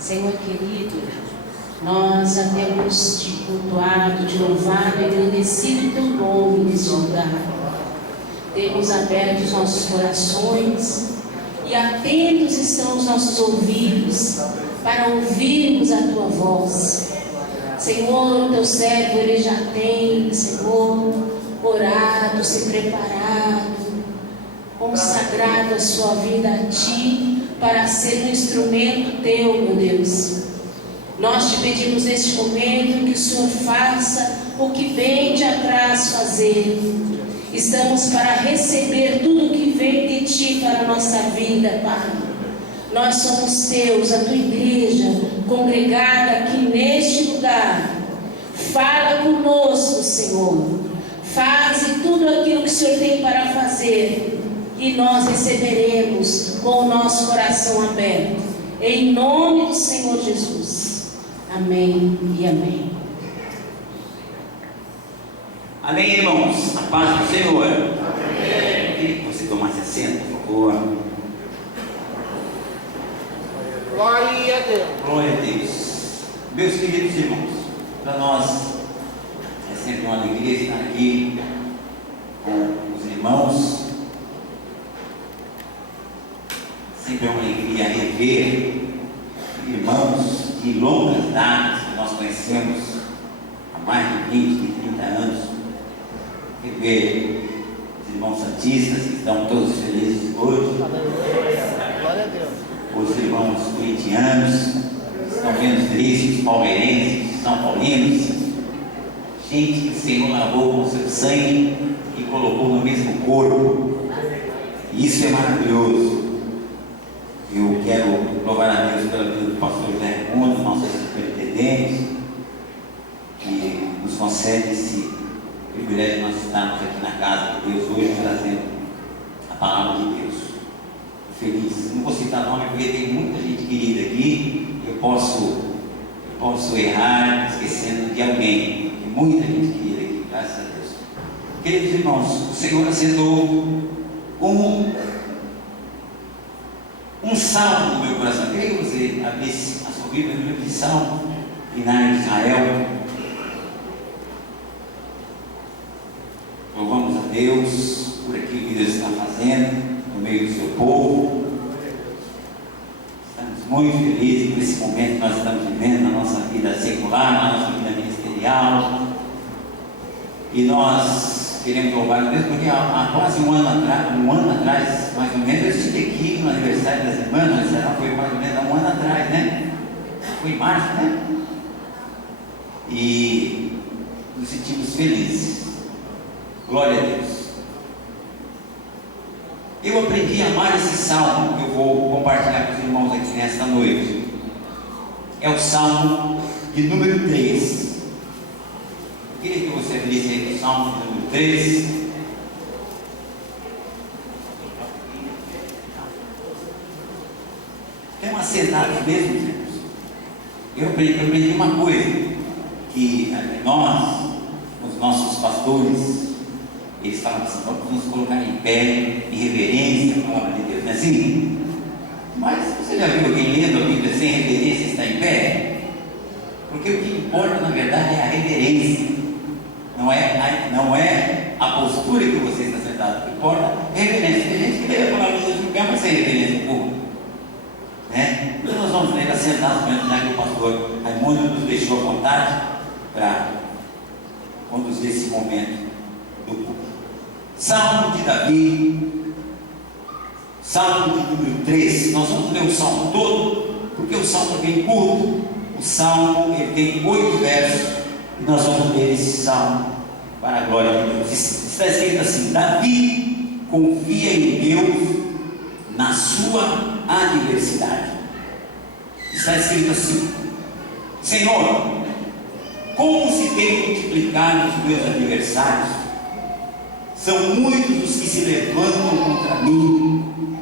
Senhor querido, nós já temos te cultuado, te louvado e agradecido o teu nome nesse lugar. Temos aberto os nossos corações e atentos estão os nossos ouvidos para ouvirmos a tua voz. Senhor, o teu servo, ele já tem, Senhor, orado, se preparado, consagrado a sua vida a ti, para ser um instrumento teu, meu Deus. Nós te pedimos neste momento que o Senhor faça o que bem te apraz fazer. Estamos para receber tudo o que vem de ti para a nossa vida, Pai. Nós somos teus, a tua igreja, congregada aqui neste lugar. Fala conosco, Senhor. Faze tudo aquilo que o Senhor tem para fazer, e nós receberemos com o nosso coração aberto, em nome do Senhor Jesus. Amém e amém. Amém, irmãos. A paz do Senhor. Amém. Queria que você tomasse assento, por favor. Glória a Deus. Glória a Deus. Meus queridos irmãos, para nós é sempre uma alegria estar aqui com os irmãos. Sempre é uma alegria rever irmãos de longas datas que nós conhecemos há mais de 20, de 30 anos. Rever os irmãos santistas que estão todos felizes hoje. Glória a Deus. Os irmãos corintianos que estão menos tristes, palmeirenses, são paulinos. Gente que o Senhor lavou com seu sangue e colocou no mesmo corpo. E isso é maravilhoso. Eu quero louvar a Deus pela vida do pastor José Raimundo, nosso superintendente, que nos concede esse privilégio de nós estarmos aqui na casa de Deus hoje, trazendo a palavra de Deus. Estou feliz. Não vou citar nome porque tem muita gente querida aqui. Eu posso errar esquecendo de alguém. Tem muita gente querida aqui, graças a Deus. Queridos irmãos, o Senhor acendeu um salmo no meu coração. Eu queria que você abrisse a sua Bíblia no livro de Salmo, Inário de Israel. Louvamos a Deus por aquilo que Deus está fazendo no meio do seu povo. Estamos muito felizes por esse momento que nós estamos vivendo na nossa vida secular, na nossa vida ministerial. E nós queremos louvar a Deus porque há quase um ano atrás, mais ou menos, eu estive aqui no aniversário das irmãs, mas ela foi mais ou menos há um ano atrás, né? Foi em março, né? E nos sentimos felizes. Glória a Deus. Eu aprendi a amar esse salmo que eu vou compartilhar com os irmãos aqui nesta noite. É o salmo de número 3. Eu queria que você abrisse aí o salmo de número 3. Tem uma sentados mesmo, irmãos. Eu aprendi uma coisa, que nós, os nossos pastores, eles falam assim: vamos nos colocar em pé, em reverência à palavra de Deus, não é assim? Mas você já viu alguém lendo a Bíblia sem reverência e está em pé? Porque o que importa, na verdade, é a reverência, não é a postura que você está sentado. O que importa é a reverência. Tem gente que lê a palavra de Deus em pé, mas sem reverência pública, né? Então nós vamos ler assentados, já que o pastor Raimundo nos deixou à vontade para conduzir esse momento do culto. Salmo de Davi, Salmo de número 3. Nós vamos ler o Salmo todo, porque o Salmo é bem curto. O Salmo ele tem 8 versos, e nós vamos ler esse Salmo para a glória de Deus. Está escrito assim: Davi confia em Deus na sua adversidade. Está escrito assim: Senhor, como se tem multiplicado os meus adversários? São muitos os que se levantam contra mim.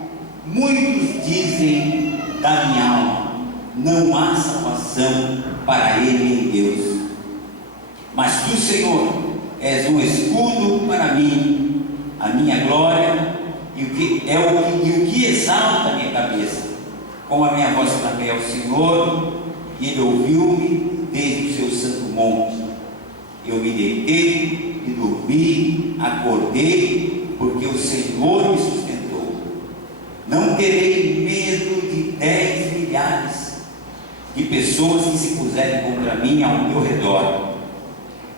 Muitos dizem da minha alma: não há salvação para ele em Deus. Mas tu, Senhor, és um escudo para mim, a minha glória, e o que exalta a minha cabeça. como a minha voz clamei ao Senhor, e Ele ouviu-me desde o seu santo monte. Eu me deitei e dormi, acordei, porque o Senhor me sustentou. Não terei medo de 10 milhares de pessoas que se puserem contra mim ao meu redor.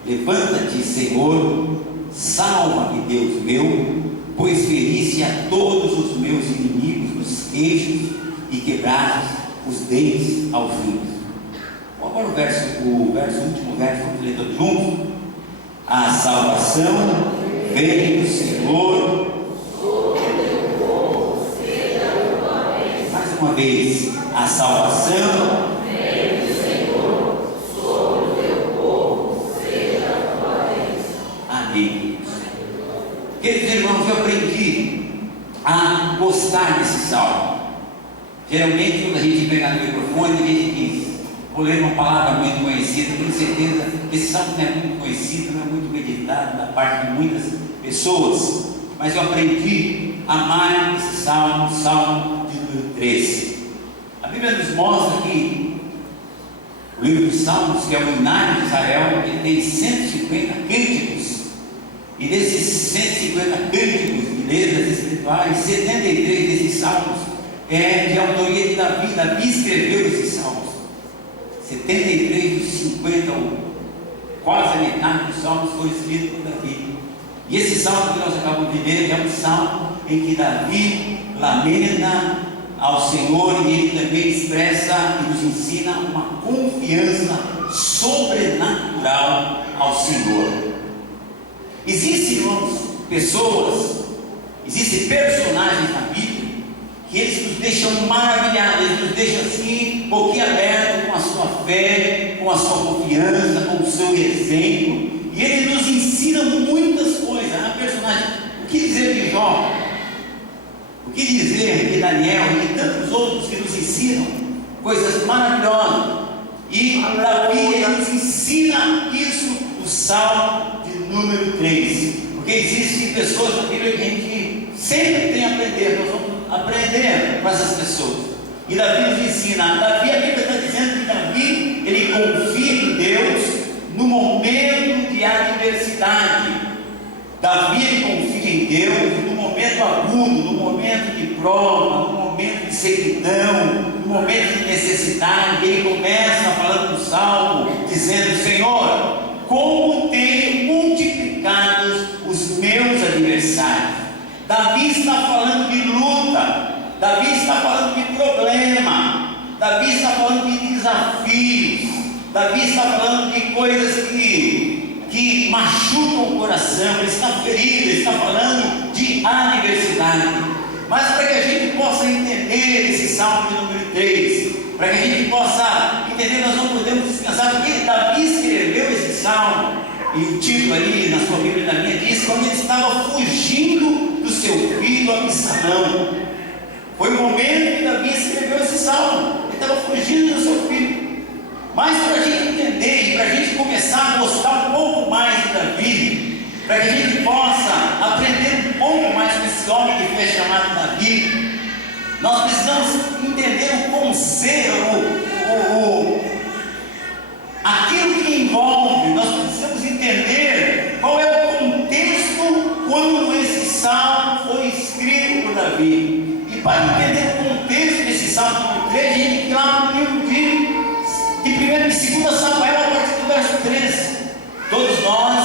Levanta-te, Senhor, salva-me, Deus meu, pois feriste a todos os meus inimigos nos queixos e quebraste os dentes ao fim. Agora o último verso, vamos ler todos juntos. A salvação vem do Senhor. Mais uma vez, a salvação vem do Senhor sobre o teu povo, seja a tua vez. Amém. Queridos irmãos, eu aprendi a gostar desse salmo. Geralmente, quando a gente pega no microfone, a gente diz: vou ler uma palavra muito conhecida. Tenho certeza que esse salmo não é muito conhecido, não é muito meditado da parte de muitas pessoas, mas eu aprendi a amar esse salmo, o salmo de número 13. A Bíblia nos mostra que o livro dos Salmos, que é o hinário de Israel, ele tem 150 cânticos, e desses 150 cânticos de letras espirituais, 73 desses salmos é de autoria de Davi. Davi escreveu esses salmos. 73 dos 50, quase a metade dos salmos foi escrito por Davi. E esse salmo que nós acabamos de ler é um salmo em que Davi lamenta ao Senhor, e ele também expressa e nos ensina uma confiança sobrenatural ao Senhor. Existem, irmãos, pessoas, existem personagens na Bíblia que eles nos deixam maravilhados, eles nos deixam assim, boquiabertos com a sua fé, com a sua confiança, com o seu exemplo, e eles nos ensinam muitas coisas. Há personagens, o que dizer de Jó, o que dizer de Daniel e de tantos outros que nos ensinam coisas maravilhosas, e Davi ele nos ensina isso, o Salmo de número 3, porque existem pessoas na Bíblia que a gente sempre tem a aprender. Nós vamos aprender com essas pessoas, e Davi nos ensina. Davi, a Bíblia está dizendo que Davi, ele confia em Deus no momento de adversidade. Davi, ele confia em Deus no momento agudo, no momento de prova, no momento de sequidão, no momento de necessidade. Ele começa falando no salmo, dizendo: Senhor, como tenho multiplicado os meus adversários. Davi está falando de luta, Davi está falando de problema, Davi está falando de desafios, Davi está falando de coisas que machucam o coração, ele está ferido, ele está falando de adversidade. Mas para que a gente possa entender esse salmo de número 3, para que a gente possa entender, nós não podemos descansar, porque Davi escreveu esse salmo, e o título ali na sua Bíblia e na minha diz: quando ele estava fugindo do seu filho Absalão. Foi o momento que Davi escreveu esse salmo. Ele estava fugindo do seu filho. Mas para a gente entender e para a gente começar a gostar um pouco mais de Davi, para que a gente possa aprender um pouco mais com esse homem que foi chamado Davi, nós precisamos entender o conselho, aquilo que envolve. Nós precisamos entender qual é o contexto quando esse salmo foi escrito por Davi. E para entender o contexto desse salmo 3, a gente tem que ir lá no livro de 1 e 2 Samuel, a partir do verso 13. Todos nós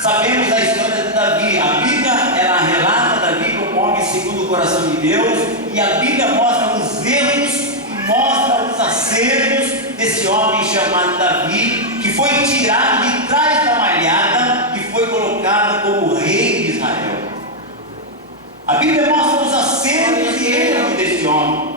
sabemos da história de Davi. A Bíblia, ela relata Davi como homem segundo o coração de Deus, e a Bíblia mostra os erros e mostra os acertos desse homem chamado Davi, que foi tirado de trás da malhada e foi colocado como rei de Israel. A Bíblia mostra os acertos e erros desse homem.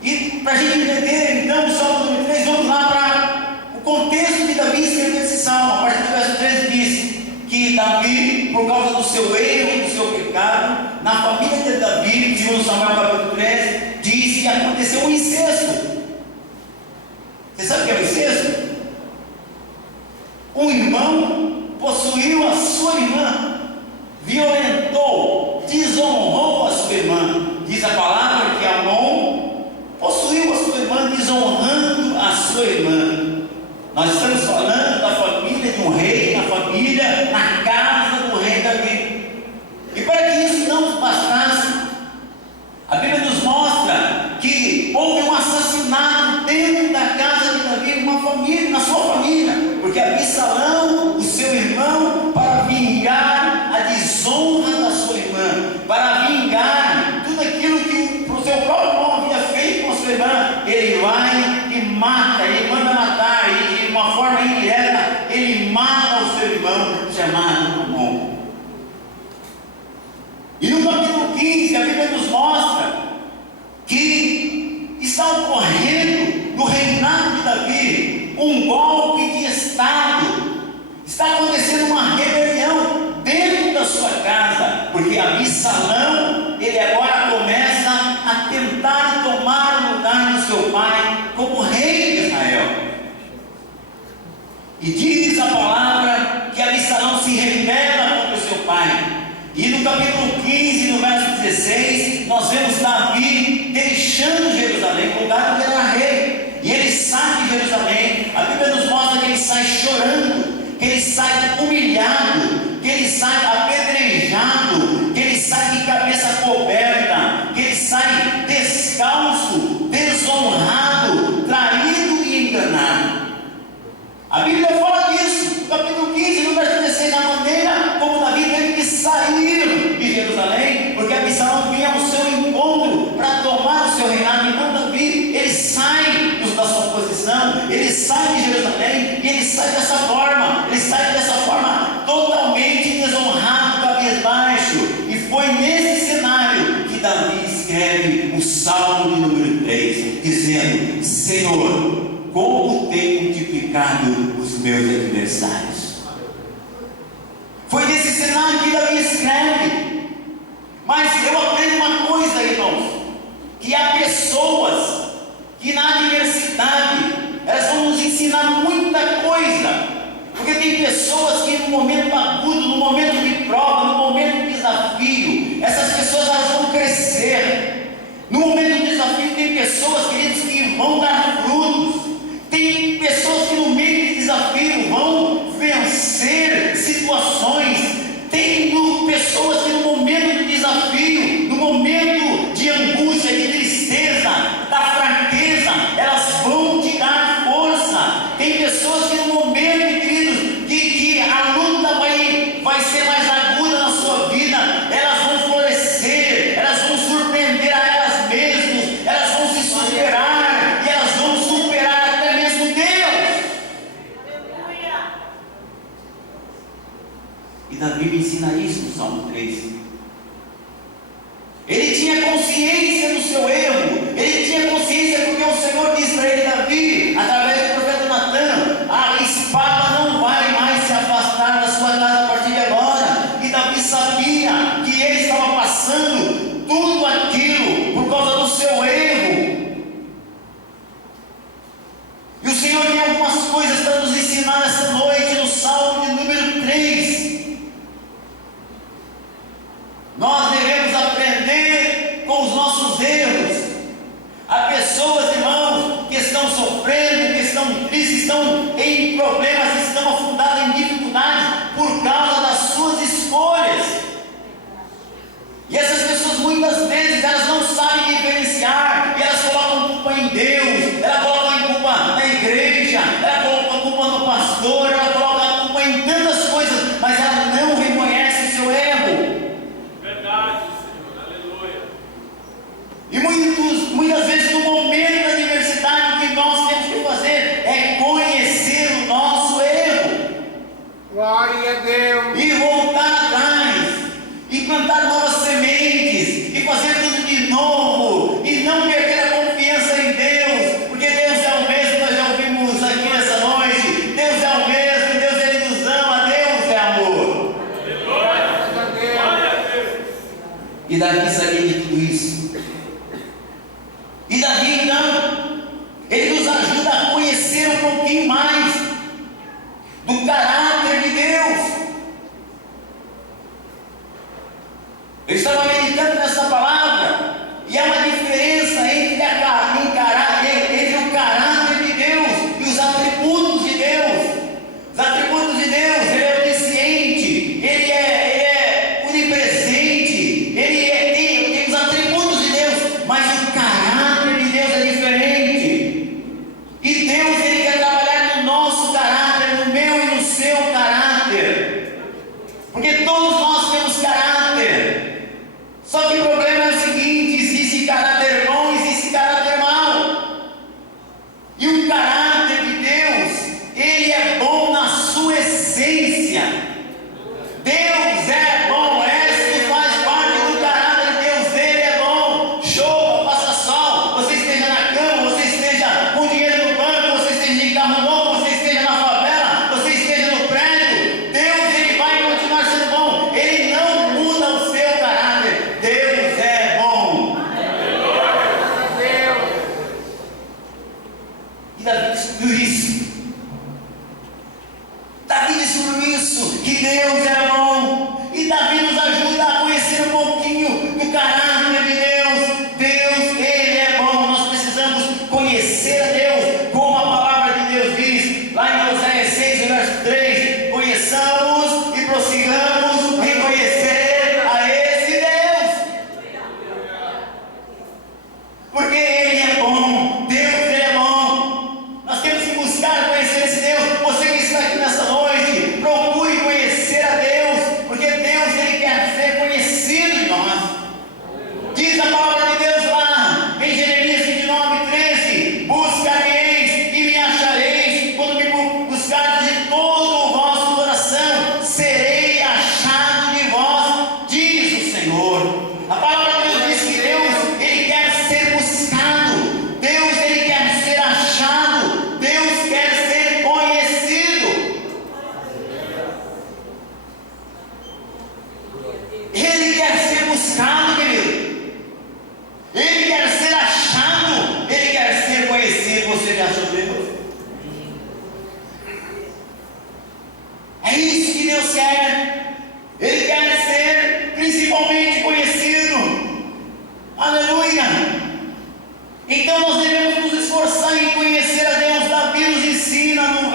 E para a gente entender então o Salmo número 3, vamos lá para o contexto de Davi escrever esse salmo. A partir do verso 13 diz que Davi, por causa do seu erro e do seu pecado, na família de Davi, segundo Samuel capítulo 13, diz que aconteceu um incesto. Você sabe o que é o incesto? Um irmão possuiu a sua irmã, violentou, desonrou a sua irmã. Diz a palavra que a Nós estamos falando da família de um rei, na família, na casa do rei Davi. E para que isso não nos bastasse, a Bíblia nos mostra que houve um assassinato dentro da casa de Davi, uma família, na sua família, porque Absalão, o seu irmão, para vingar a desonra da sua irmã, para vingar tudo aquilo que o seu próprio irmão havia feito com a sua irmã, ele vai e mata, ele manda matar, e de uma forma indireta, ele mata o seu irmão chamado Amon. E no capítulo 15, a Bíblia nos mostra que está ocorrendo no reinado de Davi um golpe de Estado. Está acontecendo uma rebelião dentro da sua casa, porque Absalão, ele agora começa a tentar tomar o lugar do seu pai como rei de Israel. E diz a palavra que Absalão se rebela contra o seu pai. E no capítulo 15, no verso 16, nós vemos Davi deixando Jerusalém, o lugar onde ele era rei. E ele sai de Jerusalém. A Bíblia nos mostra que ele sai chorando, que ele sai humilhado, que ele sai apedrejado, que ele sai de cabeça coberta, que ele sai descalço, desonrado, traído e enganado. A Bíblia fala disso, no capítulo 15, no verso 16, a maneira como Davi teve que sair de Jerusalém, porque Absalão vinha ao seu encontro para tomar o seu reinado. Então Davi, ele sai da sua posição, ele sai de Jerusalém, e ele sai dessa forma totalmente desonrado, cabisbaixo. E foi nesse cenário que Davi escreve o Salmo de número 3, dizendo: Senhor, como tem multiplicado os meus adversários. Foi nesse cenário que Davi escreve. Mas eu aprendo uma coisa, irmãos, que há pessoas que na adversidade elas vão nos ensinar muita coisa. Porque tem pessoas que no momento agudo, no momento de prova, no momento de desafio, essas pessoas elas vão crescer. No momento do desafio tem pessoas, queridos, que vão dar frutos. Tem pessoas que no meio de desafio vão vencer situações. Tem pessoas que no momento de desafio, no momento de angústia, de tristeza, da fraqueza, elas vão te dar força. Tem pessoas que no momento, queridos, que a luta vai ser mais aguda na sua vida, elas vão florescer, elas vão surpreender a elas mesmas, elas vão se superar, e elas vão superar até mesmo Deus. E Davi me ensina isso no Salmo 3. Ele tinha consciência do seu erro, ele tinha consciência porque o Senhor disse para ele: Davi, através do profeta Natan, a espada não vai mais se afastar da sua casa a partir de agora. E Davi sabia que ele estava passando tudo aquilo por causa do seu erro. E o Senhor tem algumas coisas para nos ensinar essa noite no Salmo de número 3. Nós devemos aprender com os nossos erros. Há pessoas, irmãos, que estão sofrendo, que estão tristes, estão em problemas, estão afundadas em dificuldades por causa das suas escolhas. E essas pessoas muitas vezes elas não sabem diferenciar, e elas colocam culpa em Deus, elas colocam culpa na igreja, elas colocam culpa no pastor, elas colocam culpa em tantas coisas, mas elas não reconhecem o seu erro. E muitas vezes no momento da adversidade o que nós temos que fazer é conhecer o nosso erro. Glória a Deus. E voltar atrás, e plantar novas sementes, e fazer tudo de novo, e não perder a confiança em Deus, porque Deus é o mesmo, nós já ouvimos aqui nessa noite. Deus é o mesmo, Deus ele nos ama, Deus é amor. E Davi sabia de tudo isso. E Davi, então, ele nos ajuda a conhecer um pouquinho mais do caráter de Deus. Eu estava meditando nessa palavra, e há uma diferença entre o caráter de Deus e os atributos de Deus. E Davi descobriu isso. Davi descobriu isso, que Deus é bom. E Davi nos ajuda a conhecer um pouquinho do caráter de Deus. Deus, Ele é bom. Nós precisamos conhecer a Deus, como a palavra de Deus diz, lá em Oséias 6, verso 3: conheçamos e prossigamos em conhecer a esse Deus. Porque Ele é bom, Deus, Ele é bom. Nós temos que buscar conhecer esse Deus. Você que está aqui nessa noite, procure conhecer a Deus, porque Deus, Ele quer ser conhecido de nós. Diz a palavra de Deus lá em Jeremias 29:13: buscareis e me achareis, quando me buscardes de todo o vosso coração, serei achado de vós, diz o Senhor. A palavra de Deus diz que Deus, Ele quer ser buscado, Deus, Ele quer ser achado, Deus quer ser conhecido. Ele quer ser buscado, querido. Ele quer ser achado, Ele quer ser conhecido. Você já achou Deus? É isso que Deus quer. Ele quer ser principalmente conhecido. Aleluia. Então nós devemos nos esforçar em conhecer a Deus. Davi nos ensina no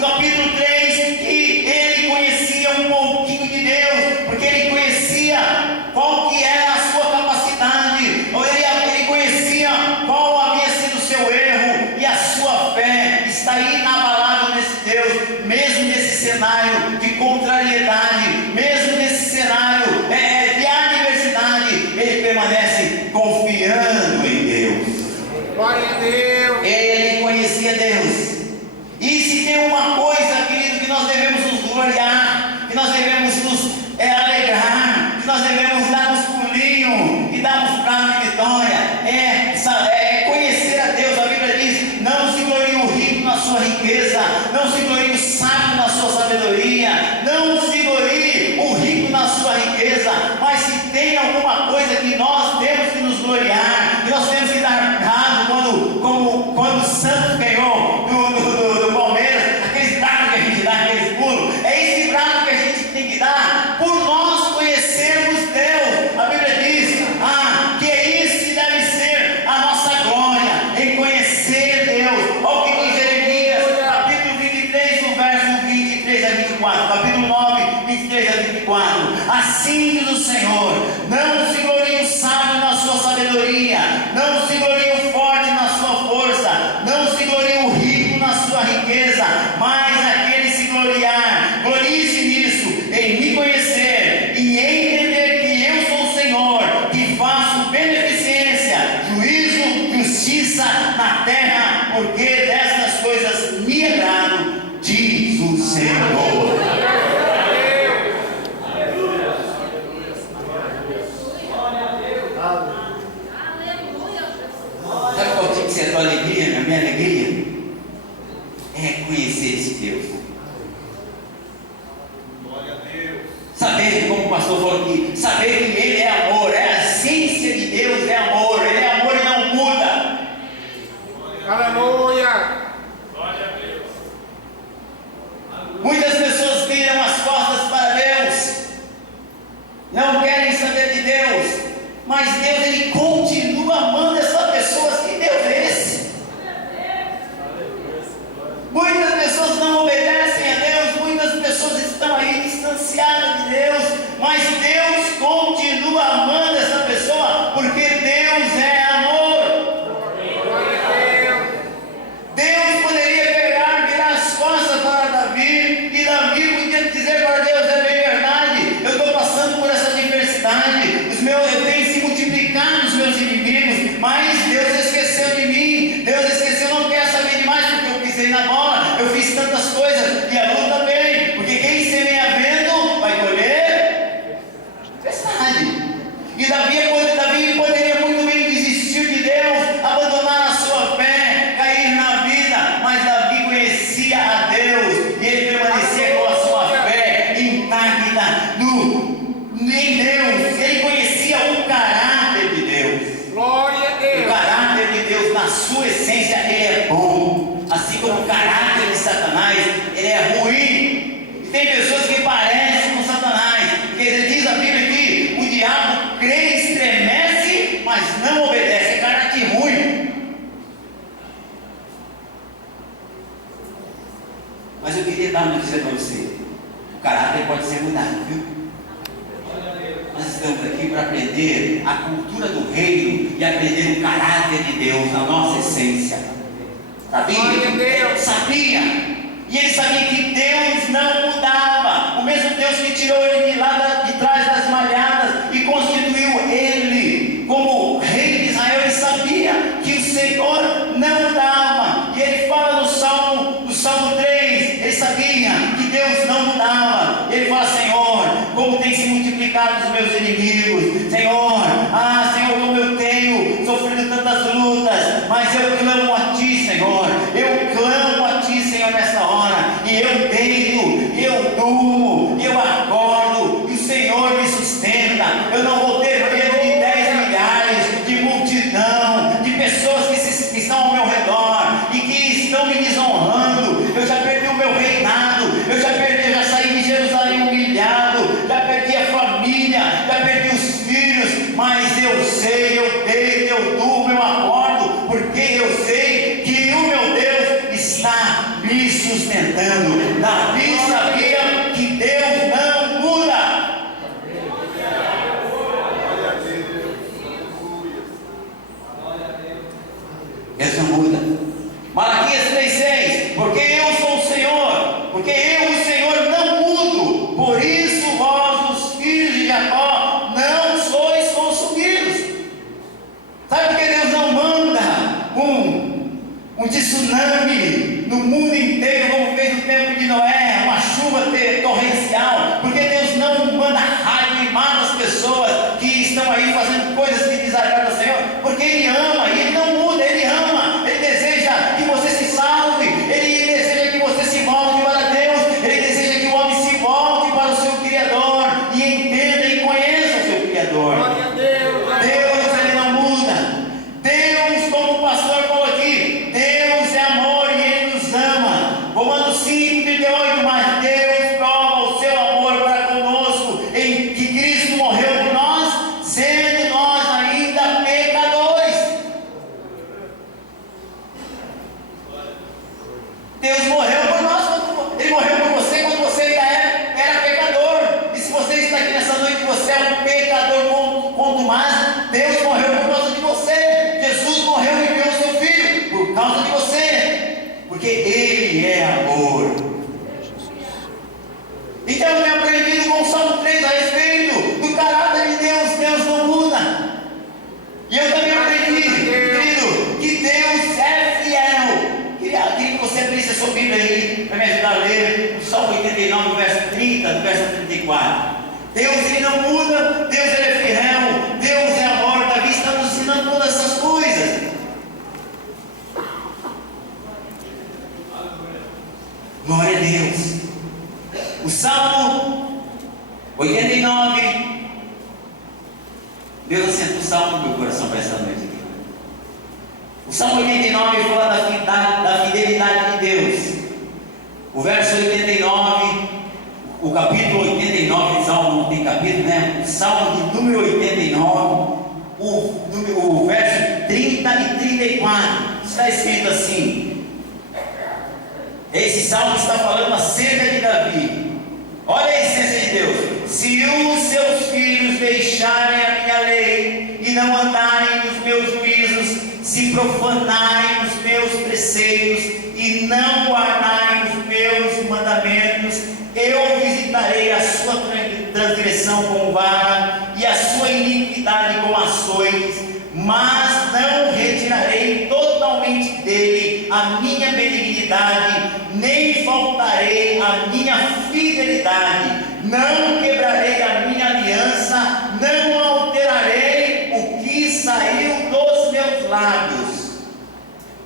capítulo 3, que ele conhecia um pouquinho de Deus, porque ele conhecia qual que era a sua capacidade, ou ele conhecia qual havia sido o seu erro, e a sua fé está inabalável nesse Deus, mesmo nesse cenário de contrariedade, mesmo nesse cenário de adversidade, ele permanece confiando em Deus. Glória a Deus. Ele conhecia Deus. E se tem uma coisa, querido, que nós devemos nos gloriar, que nós devemos nos alegrar, que nós devemos dar uns pulinhos e dar uns pratos de vitória, é conhecer a Deus. A Bíblia diz: não se glorie o rico na sua riqueza, não se glorie o sábio na sua sabedoria, não se glorie o rico na sua riqueza. Mas se tem alguma coisa que nós temos que nos gloriar, que nós temos que dar brado, quando o Santos ganhou do Palmeiras, aqueles braços que a gente dá, aqueles pulos, é esse brado que a gente tem que dar por nós conhecermos Deus. A Bíblia diz que é isso que deve ser a nossa glória, em conhecer Deus. Olha o que diz Jeremias, capítulo 23, no verso 23 a 24, capítulo 9, 23 a 24: assim diz o Senhor: não se glorie o sábio na sua sabedoria, não se glorie o forte na sua força, não se glorie o rico na sua riqueza, mas aquele se gloriar, glorie-se nisso, em me conhecer e entender que eu sou o Senhor, que faço beneficência, juízo, justiça na terra, porque destas coisas me agrado, diz o Senhor. Sabe qual tinha que ser a tua alegria, a minha alegria? É conhecer esse Deus. Glória a Deus. Saber, como o pastor falou aqui, saber que Ele é amor, é a essência de Deus, é amor, Ele é amor e não muda. Aleluia. Muitas pessoas viram as costas para Deus, não querem saber de Deus, mas Deus, Ele continua amando essas pessoas. Que Deus é esse? Muitas pessoas não obedecem a Deus, muitas pessoas estão aí distanciadas de Deus, mas Deus continua amando essa pessoa, porque Deus é amor. Glória a Deus. Deus poderia virar as costas para Davi, e Davi podia dizer para Deus: é bem verdade, eu estou passando por essa adversidade, eu tenho se multiplicado os meus inimigos, mas Deus esqueceu de mim, Deus esqueceu, não quer saber demais, porque eu pisei na bola, eu fiz tantas coisas, e a luta vem, porque quem semeia vento vai colher tempestade. E Davi poderia muito bem desistir de Deus, abandonar a sua fé, cair na vida, mas Davi conhecia a Deus, e ele permanecia com a sua fé intacta em Deus. Ele conhecia o caráter de Deus. Glória a O Deus. caráter de Deus, na sua essência, Ele é bom. como o caráter de Satanás, ele é ruim. E tem pessoas que parecem com Satanás, porque diz a Bíblia que o diabo crê, estremece, mas não obedece. É caráter ruim. Mas eu queria dar uma notícia para você. O caráter pode ser mudado, viu? Nós estamos aqui para aprender a cultura do reino e aprender o caráter de Deus, a nossa essência. Sabia? Sabia. E ele sabia que Deus não mudava. O mesmo Deus que tirou ele de lá de trás das malhadas e constituiu ele como rei de Israel, ele sabia que o Senhor não mudava. E ele fala no Salmo 3, ele sabia que Deus não mudava. Ele fala: Senhor, como tem se multiplicado os meus inimigos. Senhor, Senhor, como eu tenho sofrido tantas lutas, mas eu clamo a Ti, Senhor. Eu clamo a Ti, Senhor, nessa hora. E eu deito, eu durmo, eu acordo, e o Senhor me sustenta. Eu não vou ter medo de 10 milhares, de multidão, de pessoas que estão ao meu redor e que estão me desonrando. Eu já perdi o meu reinado, eu já saí de Jerusalém humilhado, já perdi a família, já perdi os filhos, mas eu sei, eu deito, eu durmo, eu acordo, porque eu sei que o meu Deus está me sustentando. Davi sabia que Deus não muda. Deus não muda. Malaquias 3,6: porque eu sou o Senhor, porque eu, o Senhor, não mudo. Por isso vós, os filhos de Jacó, não sois consumidos. Sabe por que Deus não manda um tsunami no mundo inteiro, como fez no tempo de Noé, uma chuva torrencial? Porque Deus não manda raio e mata as pessoas que estão aí fazendo coisas que desagradam ao Senhor? Porque Ele ama, e Ele não muda. Ele ama, Ele deseja que você se salve, Ele deseja que você se volte para Deus, Ele deseja que o homem se volte para o seu Criador e entenda e conheça o seu Criador. Glória a Deus. Deus, Ele não muda. Deus, como o pastor falou aqui, Deus é amor e Ele nos ama. Romanos 5,38: mas Deus prova o seu amor para conosco em que Cristo morreu por nós, sendo nós ainda pecadores. Deus morreu por nós, Ele morreu por você quando você ainda era pecador. E se você está aqui nessa noite, você é um pecador contumaz, Deus morreu por causa de você. Jesus morreu e enviou o seu Filho por causa de você, porque Ele é amor. Então eu tenho aprendido com o Salmo 3 a respeito do caráter de Deus. Deus não muda. E eu também aprendi, querido, que Deus é fiel. Queria que você abrisse a sua Bíblia aí para me ajudar a ler o Salmo 89, verso 30, verso 34. Deus, Ele não muda. Deus, Ele é fiel. Deus é amor. Davi está nos ensinando todas essas coisas. Glória a Deus. O Salmo 89. Deus assentou o Salmo no meu coração para essa noite aqui. O Salmo 89 fala da fidelidade de Deus. O verso 89, o capítulo 89, Salmo não tem capítulo, né? O Salmo de número 89, o verso 30 e 34, está escrito assim. Esse salmo está falando acerca de Davi. Olha a essência de Deus. Se os seus filhos deixarem a minha lei e não andarem nos meus juízos, se profanarem os meus preceitos e não guardarem os meus mandamentos, eu visitarei a sua transgressão com vara e a sua iniquidade com açoites, mas não retirarei totalmente dele a minha benignidade, nem faltarei a minha fidelidade, não quebrarei a minha aliança, não alterarei o que saiu dos meus lábios.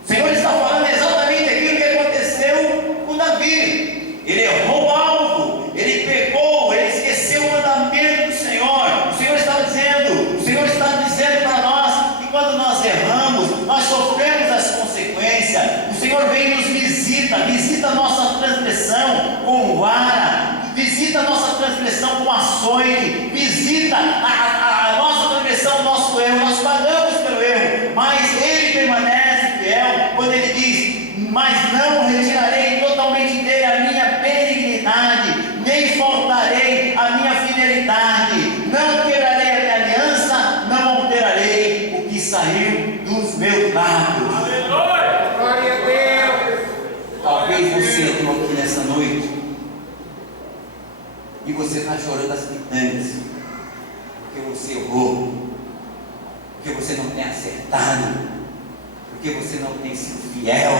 O Senhor está falando exatamente aquilo que aconteceu com Davi. Ele errou o alvo, ele pecou, ele esqueceu o mandamento do Senhor. O Senhor está dizendo para nós que quando nós erramos, nós sofremos as consequências. O Senhor vem e nos visita, visita a nossa transgressão com vara, visita a nossa transgressão com açoite, visita a nossa transgressão, o nosso erro. Nós pagamos pelo erro, mas Ele permanece fiel quando Ele diz: mas não retirarei totalmente dele a minha benignidade, nem faltarei a minha fidelidade, não quebrarei a minha aliança, não alterarei o que saiu dos meus lábios. Glória a Deus. Talvez você entrou aqui nessa noite e você está chorando as pitangas, porque você errou, porque você não tem acertado, porque você não tem sido fiel,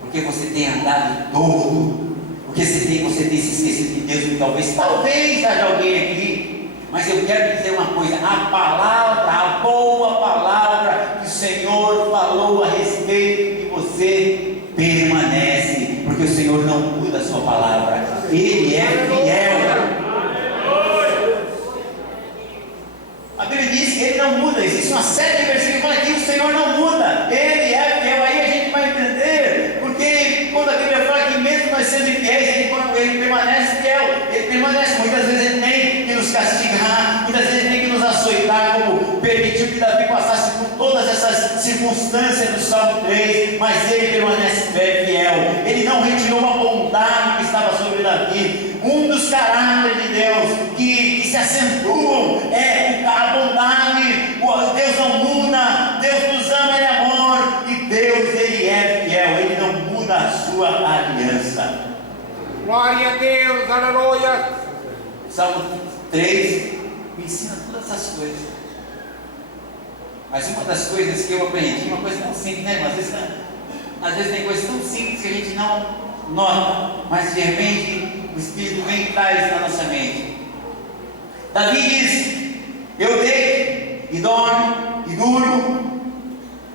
porque você tem andado todo, porque você tem se esquecido de Deus. E talvez haja alguém aqui, mas eu quero dizer uma coisa: a palavra, a boa palavra que o Senhor falou a respeito de você permanece, porque o Senhor não muda a sua palavra, Ele é fiel. A Bíblia diz que Ele não muda. Existe uma série de versículos que falam que o Senhor não muda, Ele é fiel. Aí a gente vai entender, porque quando a Bíblia fala que mesmo nós sendo infiéis, Ele permanece fiel, Ele permanece. Muitas vezes Ele tem que nos castigar, muitas vezes Ele tem que nos açoitar, como permitiu que Davi passasse por todas essas circunstâncias do Salmo 3, mas Ele permanece fiel. Ele não retirou a bondade que estava sobre Davi. Um dos caráteres de Deus que se acentuam é a bondade. Deus não muda, Deus nos ama em amor, e Deus, Ele é fiel, Ele não muda a sua aliança. Glória a Deus. Aleluia. Salmo 3 me ensina todas essas coisas. Mas uma das coisas que eu aprendi, uma coisa tão simples, né? Às vezes tem coisas tão simples que a gente não nota, mas de repente o Espírito vem e traz na nossa mente. Davi diz: eu deito e dormo e durmo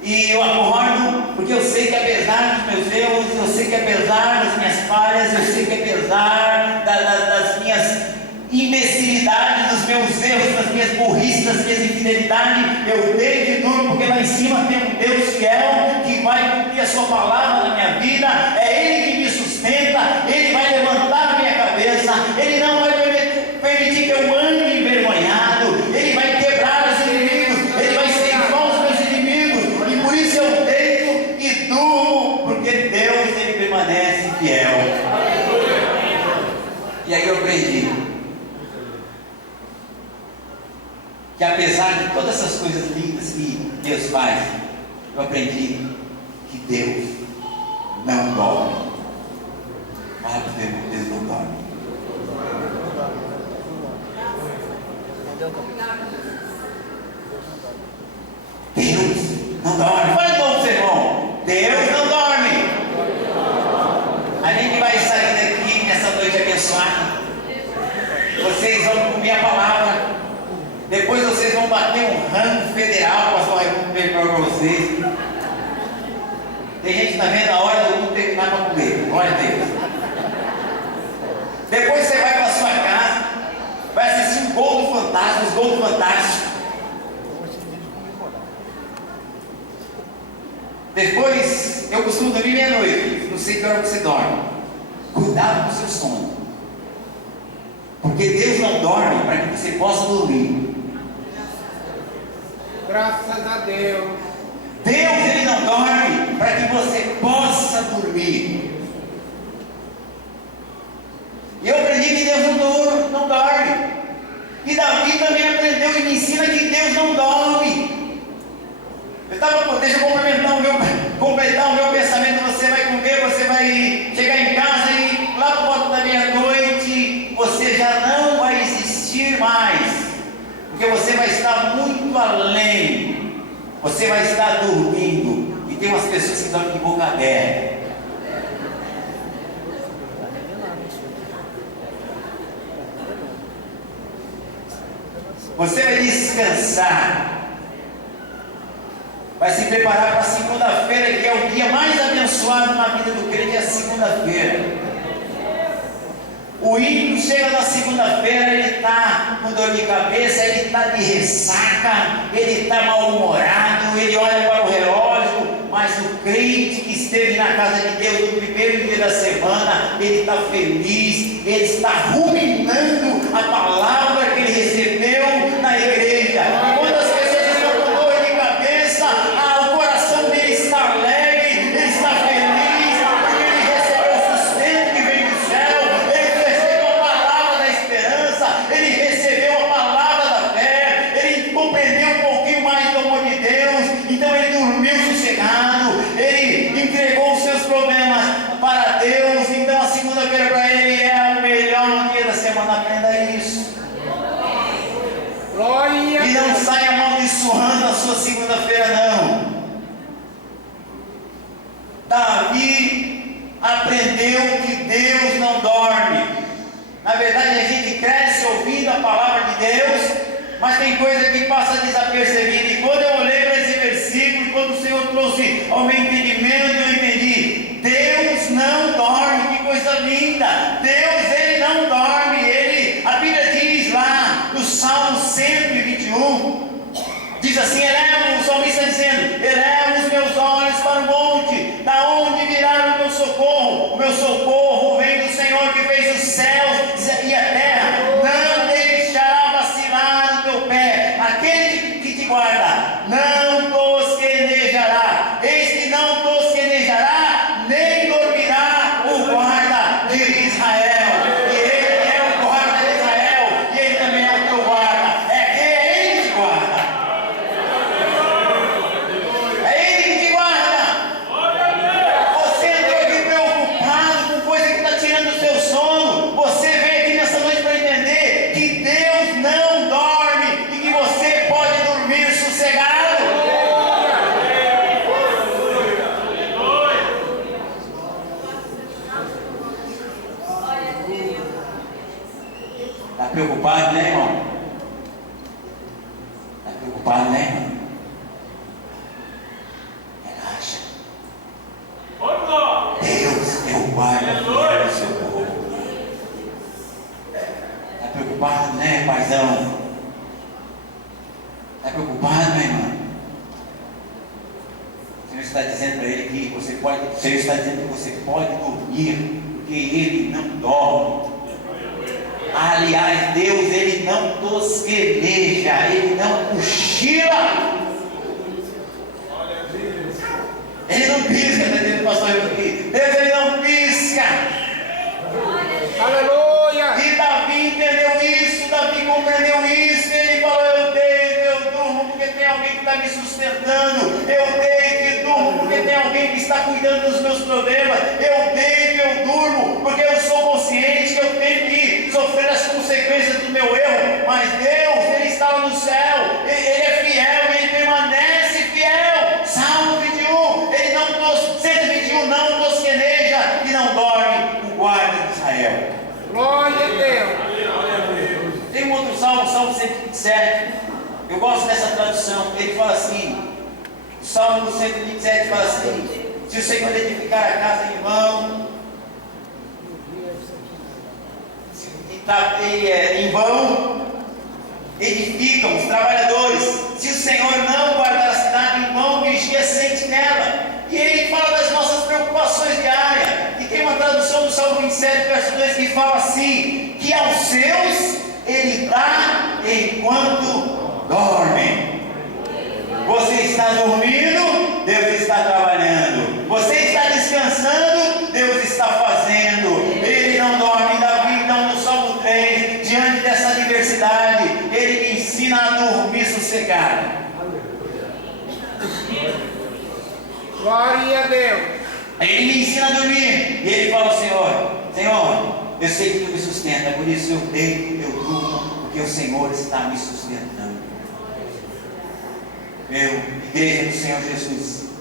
e eu acordo, porque eu sei que apesar dos meus erros, eu sei que apesar das minhas falhas, eu sei que apesar das minhas imbecilidades, dos meus erros, das minhas burrices, das minhas infidelidades, eu deito e durmo, porque lá em cima tem um Deus fiel que vai cumprir a sua palavra na minha vida. É Ele que me sustenta, Ele vai levantar a minha cabeça, Ele não vai permitir que eu ande envergonhado, Ele vai quebrar os inimigos, Ele vai ceifar os meus inimigos, e por isso eu deito e durmo, porque Deus, Ele permanece fiel. E aí eu aprendi que apesar de todas essas coisas lindas que Deus faz, eu aprendi que Deus não dorme. Fala para Deus não dorme. Deus não dorme. Fala de novo, seu irmão. Deus não dorme. A gente vai sair daqui nessa noite abençoada. Vocês vão comer a palavra. Depois vocês vão bater um rango federal, o pastor Raimundo perguntou para vocês. Tem gente que está vendo a hora do mundo terminar para comer. Glória a Deus. Depois você vai para a sua casa, vai assistir um gol do Fantástico, os gols do Fantástico. Depois, eu costumo dormir meia-noite. Não sei que hora você dorme. Cuidado com o seu sono. Porque Deus não dorme para que você possa dormir. Graças a Deus. Deus, Ele não dorme para que você possa dormir. E eu aprendi que Deus não dorme. E Davi também aprendeu e me ensina que Deus não dorme. Deixa eu completar o meu pensamento. Você vai comer, você vai chegar em casa e lá por volta da meia-noite você já não vai existir mais. Porque você vai estar muito além, você vai estar dormindo, e tem umas pessoas que dormem de boca aberta. Você vai descansar, vai se preparar para a segunda-feira, que é o dia mais abençoado na vida do crente, é a segunda-feira. O ímpio chega na segunda-feira, ele está com dor de cabeça, ele está de ressaca, ele está mal-humorado, ele olha para o relógio, mas o crente que esteve na casa de Deus no primeiro dia da semana, ele está feliz, ele está ruminando a palavra que ele recebeu na igreja. E quando as pessoas estão com dor de cabeça, o coração dele está alegre, ele está feliz, porque ele recebeu o sustento que vem do céu, ele recebeu a palavra da esperança, ele recebeu a palavra da fé, ele compreendeu um pouquinho mais do amor de Deus, então ele dormiu sossegado, ele entregou os seus problemas para Deus. Então a segunda-feira para ele é o melhor dia da semana. Aprenda isso. Glória a E não Deus. saia amaldiçoando a sua segunda-feira, não. Davi aprendeu que Deus não dorme. Na verdade, a gente cresce ouvindo a palavra de Deus, mas tem coisa que passa desapercebida. E quando eu olhei para esse versículo, quando o Senhor trouxe ao meu entendimento, eu entendi: Deus não dorme. Que coisa linda! Deus, ele não dorme. A Bíblia diz lá no Salmo 121, diz assim: o salmista está dizendo: eleva os meus olhos para o monte, da onde virá o meu socorro? O meu socorro vem do Senhor que fez os céus e a terra. Não deixará vacilar o teu pé, aquele que te guarda não tosquenejará. Eis que não tosquenejará, nem dormirá o guarda de Israel. E ele é o guarda de Israel, e ele também é o teu guarda. É ele que te guarda. É ele que te guarda. Você andou aqui preocupado com coisa que está tirando o seu sono. Você veio aqui nessa noite para entender que Deus não dorme e que você pode dormir sossegado. Está preocupado, né, irmão? Está preocupado, né, irmão? Relaxa. Deus é o guarda do seu povo. Está preocupado, né, paizão? Está preocupado, né, irmão? O Senhor está dizendo para ele que você pode, o Senhor está dizendo que você pode dormir, porque ele não dorme. Aliás, Deus, ele não tosqueneja, ele não cochila. Ele não pisca, está dizendo o pastor aqui. Deus, ele não pisca. Aleluia. E Davi entendeu isso, Davi compreendeu isso. Ele falou: eu deito, eu durmo, porque tem alguém que está me sustentando. Eu deito e durmo, porque tem alguém que está cuidando dos meus problemas. Eu deito, eu durmo, porque eu sou consciente que eu tenho que sofrer as consequências do meu erro. Mas Deus, ele está lá no céu, ele é fiel, ele permanece fiel. Salmo 21, ele não 121 não tosqueneja e não dorme o guarda de Israel. Glória a Deus. Tem um outro salmo, Salmo 127. Eu gosto dessa tradução. Ele fala assim: o Salmo 127 fala assim: se o Senhor edificar a casa em vão, em vão edificam os trabalhadores. Se o Senhor não guardar a cidade, em vão vigia a sentinela. E ele fala das nossas preocupações diárias. E tem uma tradução do Salmo 27, verso 2, que fala assim: que aos seus ele dá enquanto dormem. Você está dormindo, Deus está trabalhando. Você está descansando, Deus está fazendo. Ele não dorme. Davi, então, no Salmo 3, diante dessa adversidade, ele me ensina a dormir sossegado. Glória a Deus. Ele me ensina a dormir. E ele fala ao Senhor: Senhor, eu sei que tu me sustenta, por isso eu deito, eu durmo, porque o Senhor está me sustentando. Meu, igreja do Senhor Jesus,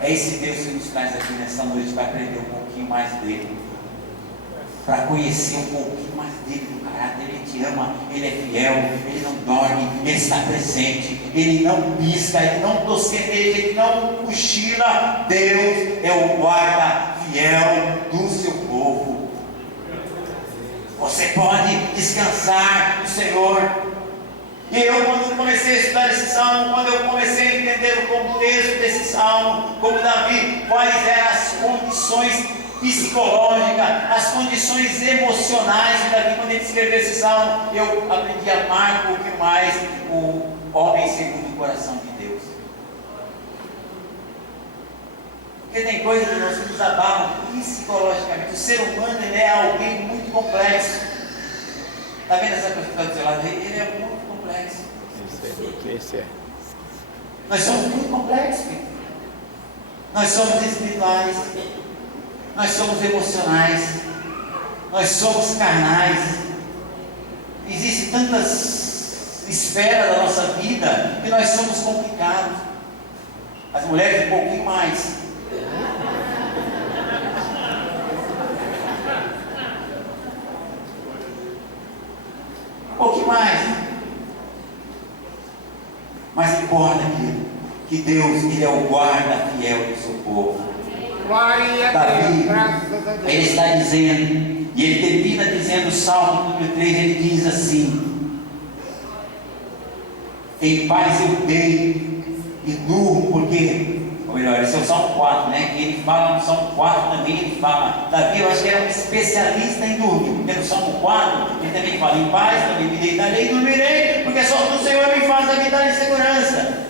é esse Deus que nos traz aqui nessa noite para aprender um pouquinho mais dele, para conhecer um pouquinho mais dele, do caráter. Ele te ama, ele é fiel, ele não dorme, ele está presente, ele não pisca, ele não tosqueneja, ele não cochila. Deus é o guarda fiel do seu povo. Você pode descansar no Senhor. E eu, quando comecei a estudar esse salmo, quando eu comecei a entender o contexto desse salmo, como Davi, quais eram as condições psicológicas, as condições emocionais de Davi, quando ele escreveu esse salmo, eu aprendi a amar um pouquinho mais o homem segundo o coração de Deus. Porque tem coisas que nós nos abalam psicologicamente. O ser humano, ele é alguém muito complexo. Está vendo essa pessoa que está do seu lado? Ele é muito complexo. Esse é. Nós somos muito complexos, filho. Nós somos espirituais, nós somos emocionais, nós somos carnais. Existem tantas esferas da nossa vida que nós somos complicados. As mulheres um pouquinho mais. Um pouquinho mais. Mas importa que Deus, Ele é o guarda fiel do seu povo. Glória a Davi, Deus, graças a Deus. ele está dizendo, e ele termina dizendo, o Salmo número 3, ele diz assim: em paz eu deito e durmo, porque, ou melhor, esse é o Salmo 4, né? Que ele fala no Salmo 4 também, ele fala, Davi, eu acho que era um especialista em dormir, porque no Salmo 4, ele também fala, em paz também me deitarei e dormirei, porque só o Senhor me faz habitar em segurança.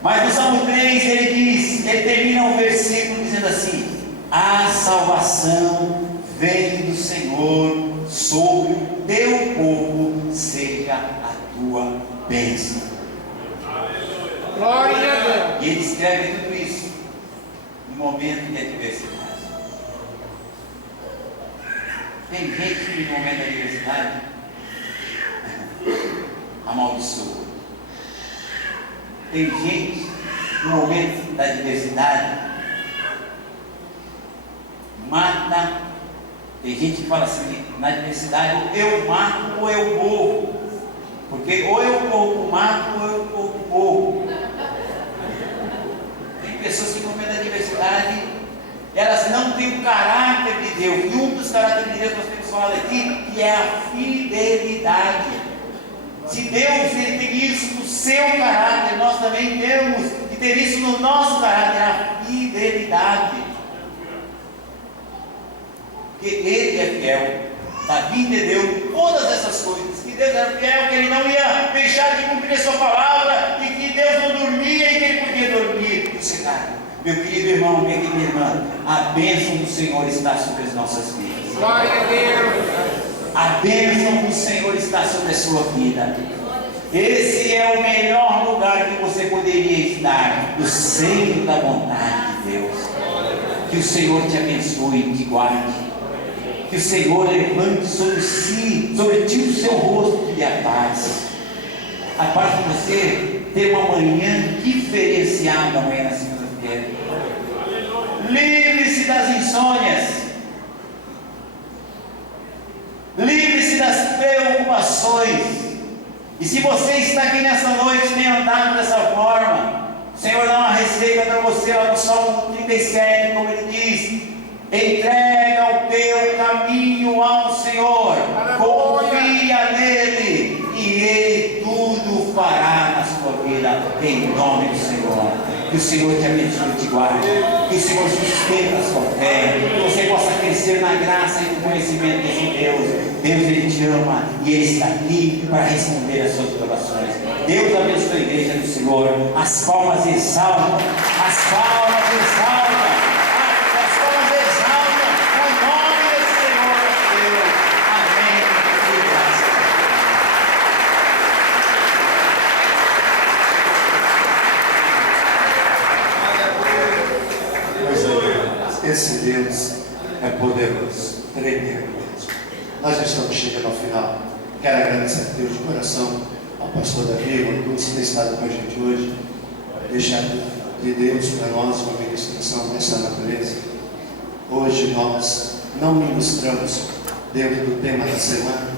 Mas no Salmo 3 ele diz, ele termina o versículo dizendo assim: a salvação vem do Senhor, sobre o teu povo seja a tua bênção. Glória a Deus. E ele escreve tudo isso no momento de adversidade. Tem gente que no momento da adversidade amaldiçoa. Tem gente no momento da adversidade mata. Tem gente que fala assim, na adversidade, eu mato ou eu morro. Porque ou eu pouco mato ou eu pouco morro. Tem pessoas que no momento da adversidade, elas não têm o caráter de Deus. E um dos caráteres de Deus que nós temos falado aqui, que é a fidelidade. Se Deus ele tem isso no seu caráter, nós também temos que ter isso no nosso caráter, a fidelidade. Porque Ele é fiel. Davi entendeu todas essas coisas, que Deus era fiel, que Ele não ia deixar de cumprir a sua palavra, e que Deus não dormia e que Ele podia dormir sossegado. Meu querido irmão, minha querida irmã, a bênção do Senhor está sobre as nossas vidas. Glória a Deus. A bênção do Senhor está sobre a sua vida. Esse é o melhor lugar que você poderia estar, no centro da vontade de Deus. Que o Senhor te abençoe e te guarde. Que o Senhor levante sobre ti o seu rosto e a paz. A paz de você ter uma manhã diferenciada amanhã na segunda-feira. Livre-se das insônias. Livre-se das preocupações. E se você está aqui nessa noite, tem andado dessa forma, o Senhor dá uma receita para você lá no Salmo 37, como ele diz: entrega o teu caminho ao Senhor, confia nele, e ele tudo fará na sua vida, em nome do Senhor. Que o Senhor te abençoe e te guarde, que o Senhor sustente a sua fé, que você possa crescer na graça e no conhecimento desse Deus. Deus, Ele te ama e Ele está aqui para responder às suas orações. Deus abençoe a igreja do Senhor. As palmas exaltam, as palmas exaltam, as palmas exaltam o nome do Senhor Deus. Amém e graças a Deus. Esse Deus é poderoso, tremendo. Nós já estamos chegando ao final. Quero agradecer a Deus de coração, ao pastor Davi, por você ter estado com a gente hoje, deixar de Deus para nós uma ministração dessa natureza. Hoje nós não ministramos dentro do tema da semana,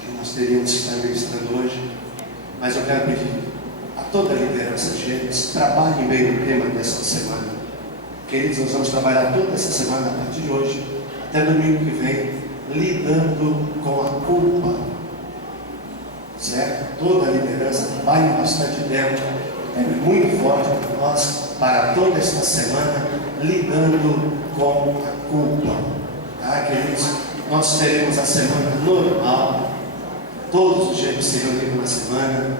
que nós teríamos que estar ministrando hoje, mas eu quero pedir a toda a liderança de eles, trabalhem bem o tema dessa semana. Queridos, nós vamos trabalhar toda essa semana, a partir de hoje, até domingo que vem, lidando com a culpa. Certo? Toda a liderança trabalha bastante tempo, é muito forte para nós, para toda esta semana, lidando com a culpa. Tá, queridos? Nós teremos a semana normal, todos os dias se reunindo na semana.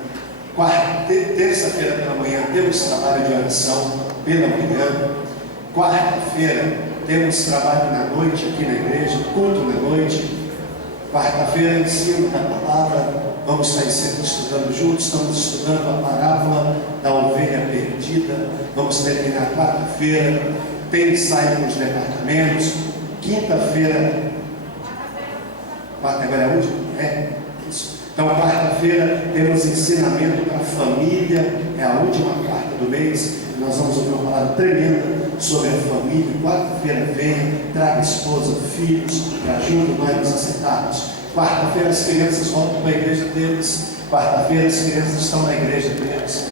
Terça-feira pela manhã temos trabalho de oração pela manhã. Quarta-feira temos trabalho na noite aqui na igreja, culto na noite. Quarta-feira, ensino da palavra. Vamos estar sempre estudando juntos. Estamos estudando a parábola da ovelha perdida. Vamos terminar quarta-feira. Tem ensaio nos departamentos. Quinta-feira. Quarta agora é a última? É. Isso. Então, quarta-feira temos ensinamento para a família. É a última quarta do mês. Nós vamos ouvir uma palavra tremenda sobre a família. Quarta-feira venha, traga esposa, filhos, para junto nós nos acertarmos. Quarta-feira as crianças voltam para a igreja deles. Quarta-feira as crianças estão na igreja deles.